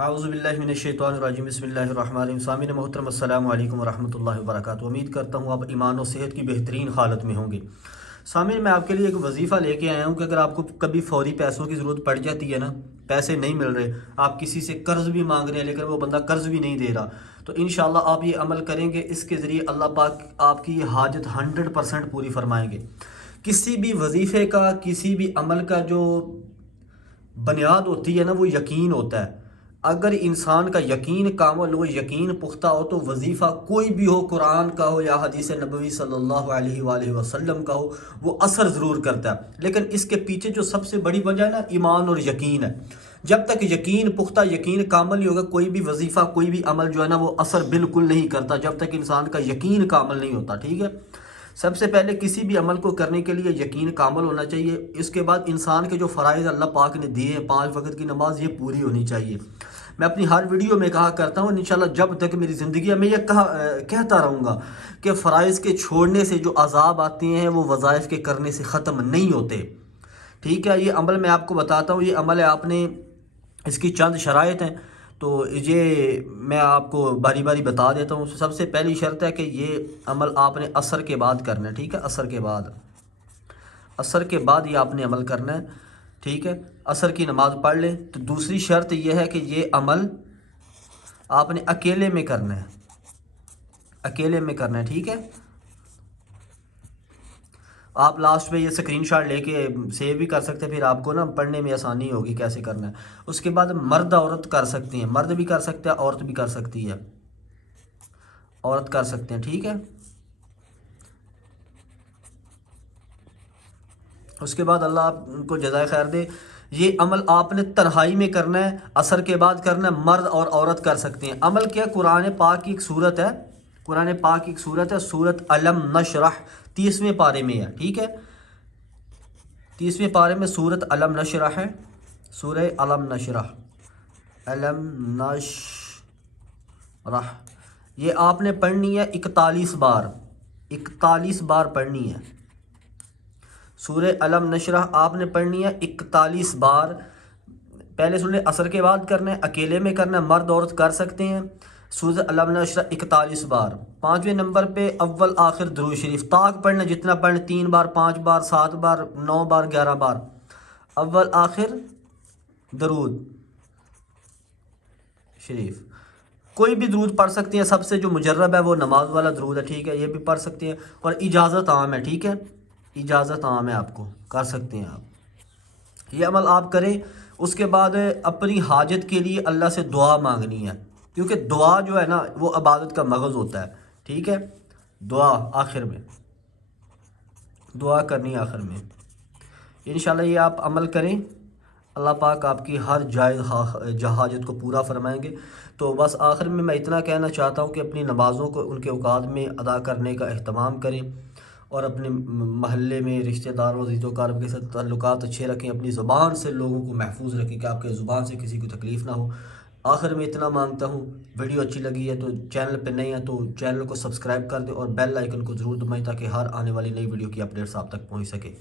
اعوذ باللہ من الشیطان الرجیم بسم اللہ الرحمن الرحیم سامعین محترم السلام علیکم ورحمۃ اللہ وبرکاتہ۔ امید کرتا ہوں آپ ایمان و صحت کی بہترین حالت میں ہوں گے۔ سامعین میں آپ کے لیے ایک وظیفہ لے کے آیا ہوں کہ اگر آپ کو کبھی فوری پیسوں کی ضرورت پڑ جاتی ہے نا، پیسے نہیں مل رہے، آپ کسی سے قرض بھی مانگ رہے ہیں لیکن وہ بندہ قرض بھی نہیں دے رہا، تو انشاءاللہ آپ یہ عمل کریں گے، اس کے ذریعے اللہ پاک آپ کی یہ حاجت 100% پوری فرمائیں گے۔ کسی بھی وظیفے کا، کسی بھی عمل کا جو بنیاد ہوتی ہے نا، وہ یقین ہوتا ہے۔ اگر انسان کا یقین کامل ہو، یقین پختہ ہو، تو وظیفہ کوئی بھی ہو، قرآن کا ہو یا حدیث نبوی صلی اللہ علیہ وآلہ وسلم کا ہو، وہ اثر ضرور کرتا ہے۔ لیکن اس کے پیچھے جو سب سے بڑی وجہ ہے نا، ایمان اور یقین ہے۔ جب تک یقین پختہ، یقین کامل نہیں ہوگا، کوئی بھی وظیفہ، کوئی بھی عمل جو ہے نا، وہ اثر بالکل نہیں کرتا جب تک انسان کا یقین کامل نہیں ہوتا، ٹھیک ہے۔ سب سے پہلے کسی بھی عمل کو کرنے کے لیے یقین کامل ہونا چاہیے۔ اس کے بعد انسان کے جو فرائض اللہ پاک نے دیے ہیں، 5 وقت کی نماز، یہ پوری ہونی چاہیے۔ میں اپنی ہر ویڈیو میں کہا کرتا ہوں، انشاءاللہ جب تک میری زندگی ہے میں یہ کہتا رہوں گا کہ فرائض کے چھوڑنے سے جو عذاب آتے ہیں وہ وظائف کے کرنے سے ختم نہیں ہوتے، ٹھیک ہے۔ یہ عمل میں آپ کو بتاتا ہوں، یہ عمل ہے، آپ نے اس کی چند شرائط ہیں، تو یہ میں آپ کو باری باری بتا دیتا ہوں۔ سب سے پہلی شرط ہے کہ یہ عمل آپ نے عصر کے بعد کرنا ہے، ٹھیک ہے۔ عصر کے بعد یہ آپ نے عمل کرنا ہے، ٹھیک ہے۔ عصر کی نماز پڑھ لیں۔ تو دوسری شرط یہ ہے کہ یہ عمل آپ نے اکیلے میں کرنا ہے، ٹھیک ہے۔ آپ لاسٹ میں یہ اسکرین شاٹ لے کے سیو بھی کر سکتے ہیں، پھر آپ کو نا پڑھنے میں آسانی ہوگی کیسے کرنا ہے۔ اس کے بعد مرد عورت کر سکتے ہیں، مرد بھی کر سکتے ہیں، عورت بھی کر سکتی ہے، عورت کر سکتے ہیں، ٹھیک ہے۔ اس کے بعد اللہ آپ کو جزائے خیر دے۔ یہ عمل آپ نے تنہائی میں کرنا ہے، عصر کے بعد کرنا ہے، مرد اور عورت کر سکتے ہیں۔ عمل کیا؟ قرآن پاک کی ایک صورت ہے، سورت علم نشرح، 30ویں پارے میں ہے، ٹھیک ہے۔ 30ویں پارے میں سورت علم نشرح ہے، سورہ علم نشرح، یہ آپ نے پڑھنی ہے 41 بار پڑھنی ہے۔ سورہ علم نشرح آپ نے پڑھنی ہے 41 بار۔ پہلے سن لیں، عصر کے بعد کرنا ہے، اکیلے میں کرنا ہے، مرد عورت کر سکتے ہیں۔ سورہ علم نشرح 41 بار۔ 5ویں نمبر پہ اول آخر درود شریف طاق پڑھنا، جتنا پڑھنا، 3 بار، 5 بار، 7 بار، 9 بار، 11 بار، اول آخر درود شریف۔ کوئی بھی درود پڑھ سکتے ہیں، سب سے جو مجرب ہے وہ نماز والا درود ہے، ٹھیک ہے، یہ بھی پڑھ سکتے ہیں، اور اجازت عام ہے، ٹھیک ہے، اجازت عام ہے، آپ کو کر سکتے ہیں آپ۔ یہ عمل آپ کریں۔ اس کے بعد اپنی حاجت کے لیے اللہ سے دعا مانگنی ہے، کیونکہ دعا جو ہے نا، وہ عبادت کا مغز ہوتا ہے، ٹھیک ہے۔ دعا آخر میں، دعا کرنی آخر میں۔ انشاءاللہ یہ آپ عمل کریں، اللہ پاک آپ کی ہر جائز حاجت کو پورا فرمائیں گے۔ تو بس آخر میں اتنا کہنا چاہتا ہوں کہ اپنی نمازوں کو ان کے اوقات میں ادا کرنے کا اہتمام کریں، اور اپنے محلے میں رشتہ داروں، عزیز و اقارب کے ساتھ تعلقات اچھے رکھیں، اپنی زبان سے لوگوں کو محفوظ رکھیں کہ آپ کے زبان سے کسی کو تکلیف نہ ہو۔ آخر میں اتنا مانگتا ہوں، ویڈیو اچھی لگی ہے تو چینل پہ نئے ہیں تو چینل کو سبسکرائب کر دیں، اور بیل آئیکن کو ضرور دبائیں تاکہ ہر آنے والی نئی ویڈیو کی اپڈیٹس آپ تک پہنچ سکے۔